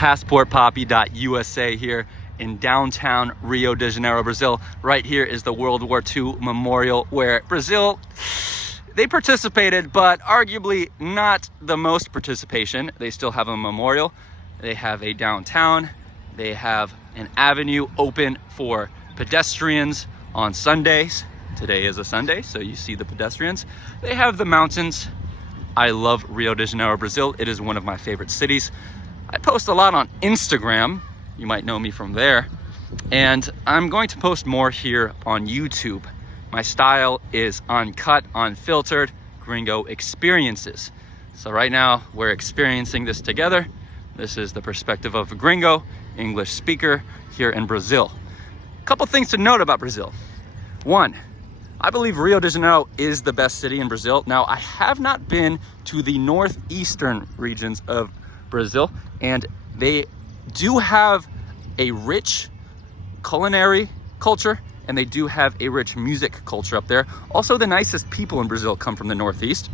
passportpoppy.usa here in downtown Rio de Janeiro, Brazil. Right here is the World War II memorial where Brazil, they participated, but arguably not the most participation. They still have a memorial. They have a downtown. They have an avenue open for pedestrians on Sundays. Today is a Sunday, so you see the pedestrians. They have the mountains. I love Rio de Janeiro, Brazil. It is one of my favorite cities. I post a lot on Instagram. You might know me from there. And I'm going to post more here on YouTube. My style is uncut, unfiltered, gringo experiences. So right now we're experiencing this together. This is the perspective of a gringo, English speaker here in Brazil. A couple things to note about Brazil. One, I believe Rio de Janeiro is the best city in Brazil. Now, I have not been to the northeastern regions of Brazil, and they do have a rich culinary culture, and they do have a rich music culture up there. Also, the nicest people in Brazil come from the northeast,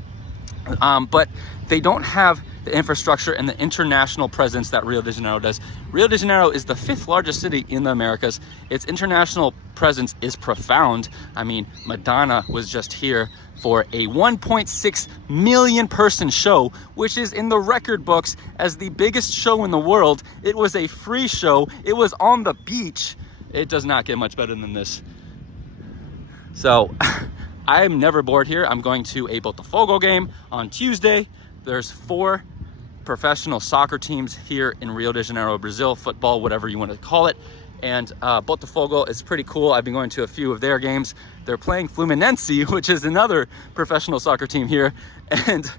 but they don't have the infrastructure and the international presence that Rio de Janeiro does. Rio de Janeiro is the 5th largest city in the Americas. Its international presence is profound. I mean, Madonna was just here for a 1.6 million person show, which is in the record books as the biggest show in the world. It was a free show. It was on the beach. It does not get much better than this. So I'm never bored here. I'm going to a Botafogo game on Tuesday. There's 4 professional soccer teams here in Rio de Janeiro, Brazil, football, whatever you want to call it. And Botafogo is pretty cool. I've been going to a few of their games. They're playing Fluminense, which is another professional soccer team here. And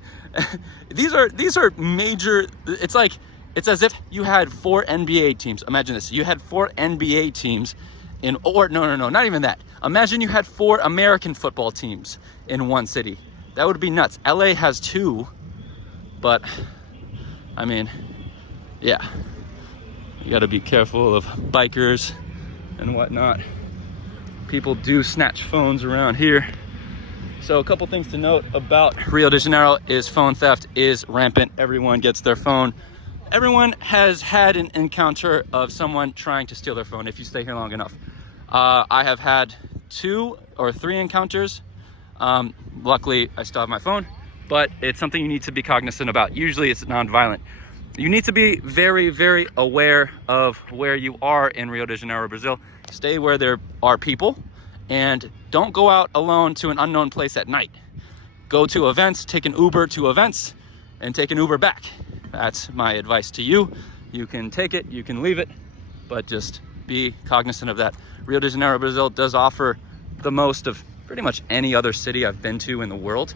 these are major. It's as if you had 4 NBA teams. Imagine this. You had 4 NBA teams not even that. Imagine you had 4 American football teams in one city. That would be nuts. LA has 2, but I mean, yeah. You gotta be careful of bikers and whatnot. People do snatch phones around here. So a couple things to note about Rio de Janeiro is phone theft is rampant. Everyone gets their phone. Everyone has had an encounter of someone trying to steal their phone if you stay here long enough. I have had 2 or 3 encounters. Luckily, I still have my phone, but it's something you need to be cognizant about. Usually it's non-violent. You need to be very, very aware of where you are in Rio de Janeiro, Brazil. Stay where there are people, and don't go out alone to an unknown place at night. Go to events, take an Uber to events, and take an Uber back. That's my advice to you. You can take it, you can leave it, but just be cognizant of that. Rio de Janeiro, Brazil does offer the most of pretty much any other city I've been to in the world,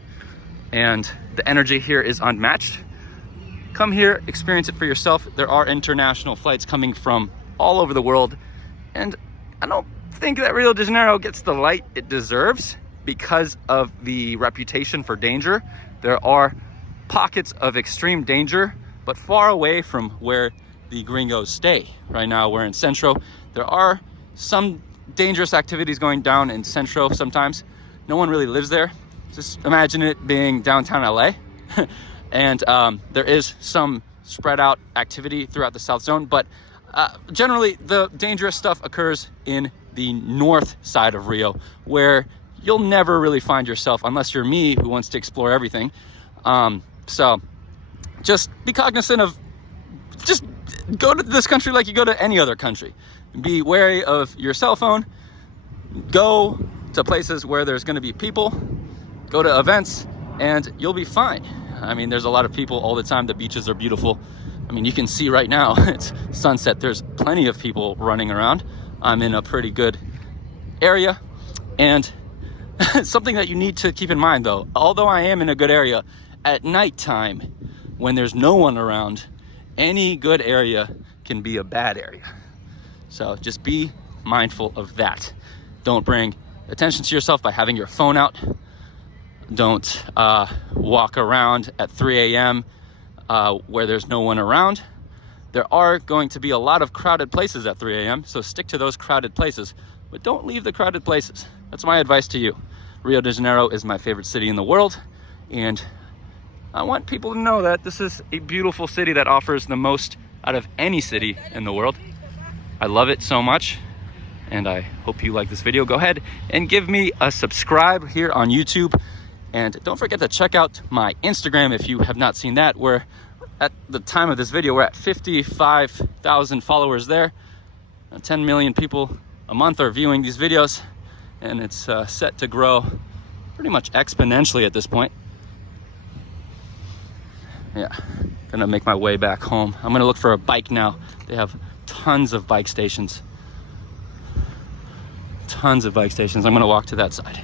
and the energy here is unmatched. Come here, experience it for yourself. There are international flights coming from all over the world, and I don't think that Rio de Janeiro gets the light it deserves because of the reputation for danger. There are pockets of extreme danger, but far away from where the gringos stay. Right now we're in Centro. There are some dangerous activities going down in Centro sometimes. No one really lives there. Just imagine it being downtown LA. And there is some spread out activity throughout the South Zone, but generally the dangerous stuff occurs in the north side of Rio, where you'll never really find yourself unless you're me, who wants to explore everything. So just be cognizant of, just go to this country like you go to any other country. Be wary of your cell phone. Go to places where there's going to be people. Go to events, and you'll be fine. I mean, there's a lot of people all the time. The beaches are beautiful. I mean, you can see right now, it's sunset. There's plenty of people running around. I'm in a pretty good area. And something that you need to keep in mind, though, although I am in a good area, at nighttime, when there's no one around, any good area can be a bad area. So just be mindful of that. Don't bring attention to yourself by having your phone out. Don't walk around at 3 a.m. Where there's no one around. There are going to be a lot of crowded places at 3 a.m., so stick to those crowded places, but don't leave the crowded places. That's my advice to you. Rio de Janeiro is my favorite city in the world, and I want people to know that this is a beautiful city that offers the most out of any city in the world. I love it so much, and I hope you like this video. Go ahead and give me a subscribe here on YouTube, and don't forget to check out my Instagram if you have not seen that. We're at the time of this video, we're at 55,000 followers there. 10 million people a month are viewing these videos, and it's set to grow pretty much exponentially at this point. Yeah, gonna make my way back home. I'm gonna look for a bike now. They have tons of bike stations. Tons of bike stations. I'm gonna walk to that side.